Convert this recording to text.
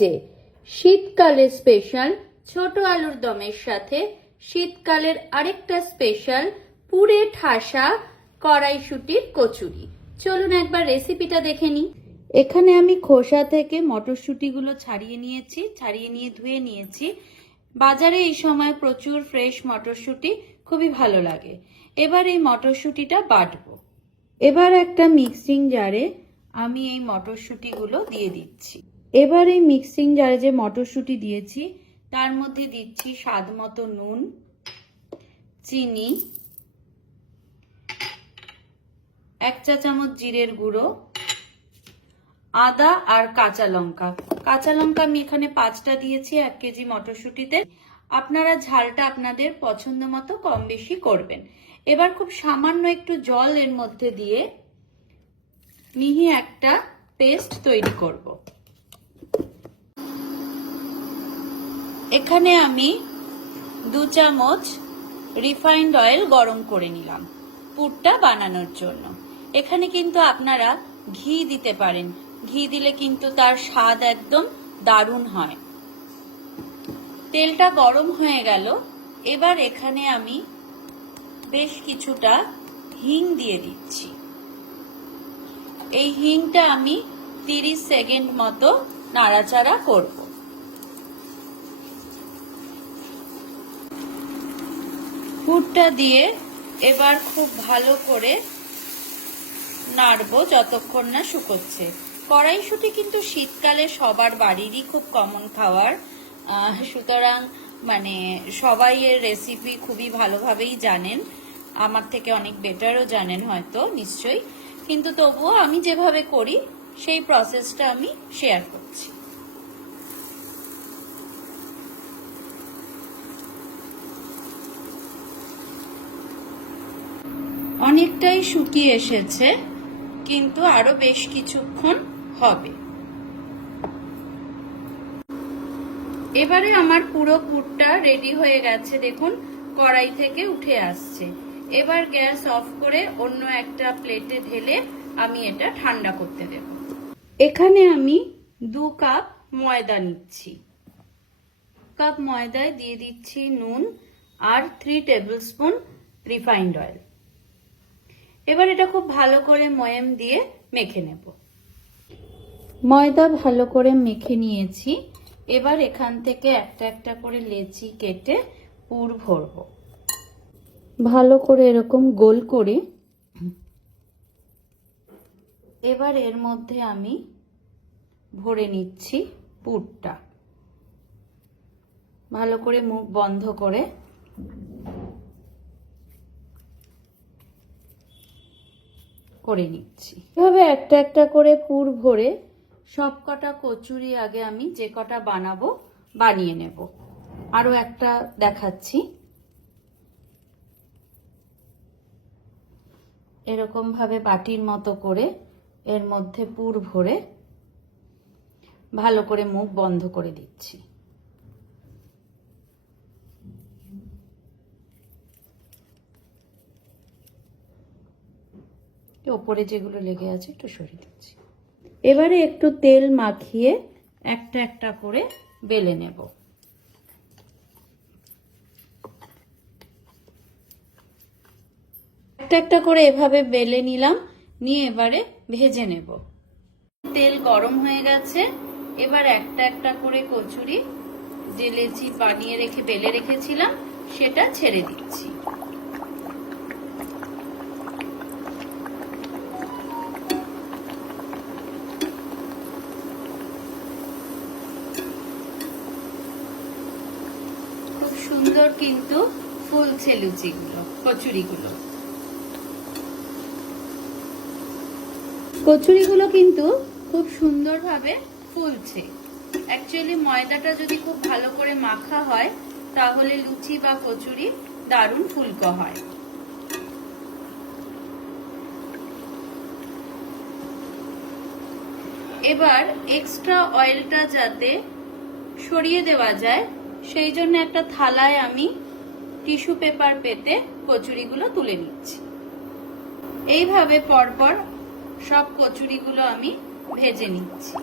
যে শীতকালের স্পেশাল ছোট আলুর দমের সাথে শীতকালের আরেকটা স্পেশাল পুরে ঠাসা কড়াইশুঁটির কচুরি। চলুন একবার রেসিপিটা দেখে নিই। এখানে আমি খোসা থেকে মটরশুঁটিগুলো ছাড়িয়ে নিয়ে ধুয়ে নিয়েছি। বাজারে এই সময় প্রচুর ফ্রেশ মটরশুঁটি খুবই ভালো লাগে। এবার এই মটরশুঁটিটা বাটবো। এবার একটা মিক্সিং জারে আমি এই মটরশুঁটিগুলো দিয়ে দিচ্ছি। এবার এই মিক্সিং জারে যে মটরশুঁটি দিয়েছি তার মধ্যে দিচ্ছি স্বাদ মতো নুন, চিনি, 1 চা চামচ জিরের গুঁড়ো, আদা আর কাঁচা লঙ্কা। কাঁচা লঙ্কা আমি এখানে 5টা দিয়েছি 1 কেজি মটরশুঁটিতে। আপনারা ঝালটা আপনাদের পছন্দ মতো কম বেশি করবেন। এবার খুব সামান্য একটু জল এর মধ্যে দিয়ে মিহি একটা পেস্ট তৈরি করব। এখানে আমি 2 চামচ রিফাইন্ড অয়েল গরম করে নিলাম পুরটা বানানোর জন্য। এখানে কিন্তু আপনারা ঘি দিতে পারেন, ঘি দিলে কিন্তু তার স্বাদ একদম দারুণ হয়। তেলটা গরম হয়ে গেল। এবার এখানে আমি বেশ কিছুটা হিং দিয়ে দিচ্ছি। এই হিংটা আমি 30 সেকেন্ড মতো নাড়াচাড়া করব। পুরটা দিয়ে এবার খুব ভালো করে নাড়বো যতক্ষণ না শুকোচ্ছে। কড়াইশুঁটি কিন্তু শীতকালে সবার বাড়িরই খুব কমন খাবার, সুতরাং সবাই এর রেসিপি খুবই ভালোভাবেই জানেন, আমার থেকে অনেক বেটারও জানেন হয়তো নিশ্চয়ই, কিন্তু তবুও আমি যেভাবে করি সেই প্রসেসটা আমি শেয়ার করছি। অনেকটাই শুকিয়ে এসেছে, কিন্তু আরো বেশ কিছুক্ষণ হবে। এবারে আমার পুরো পুরটা রেডি হয়ে গেছে, দেখুন কড়াই থেকে উঠে আসছে। এবার গ্যাস অফ করে অন্য একটা প্লেটে ঢেলে আমি এটা ঠান্ডা করতে দেব। এখানে আমি 2 কাপ ময়দা নিচ্ছি। কাপ ময়দায় দিয়ে দিচ্ছি নুন আর 3 টেবিলস্পুন রিফাইন্ড অয়েল। এবার এটা খুব ভালো করে ময়াম দিয়ে মেখে নেব। ময়দা ভালো করে মেখে নিয়েছি। এবার এখান থেকে একটা একটা করে লেচি কেটে পুর ভরবো। ভালো করে এরকম গোল করে এবার এর মধ্যে আমি ভরে নিচ্ছি পুরটা। ভালো করে মুখ বন্ধ করে নিচ্ছি। এভাবে একটা একটা করে পুর ভরে সবকটা কচুরি আগে আমি যে কটা বানাবো বানিয়ে নেব। আরো একটা দেখাচ্ছি। এরকম ভাবে বাটির মতো করে এর মধ্যে পুর ভরে ভালো করে মুখ বন্ধ করে দিচ্ছি। ওপরে যেগুলো লেগে আছে একটু সরিয়ে দিচ্ছি। এবারে একটু তেল মাখিয়ে একটা একটা করে বেলে নেব। একটা একটা করে এভাবে বেলে নিলাম, নিয়ে এবারে ভেজে নেব। তেল গরম হয়ে গেছে। এবার একটা একটা করে কচুরি যে লেচি বানিয়ে বেলে রেখেছিলাম সেটা ছেড়ে দিচ্ছি। সুন্দর কিন্তু ফুলছে লুচিগুলো, কচুরিগুলো কিন্তু খুব সুন্দরভাবে ফুলছে। অ্যাকচুয়ালি ময়দাটা যদি খুব ভালো করে মাখা হয় তাহলে লুচি বা কচুরি দারুণ ফুলকো হয়। এবার এক্সট্রা অয়েলটা যাতে সরিয়ে দেওয়া যায় সেই জন্য একটা থালায় আমি টিস্যু পেপার পেতে কচুরিগুলো তুলে নিচ্ছি। এইভাবে পরপর সব কচুরিগুলো আমি ভেজে নিচ্ছি।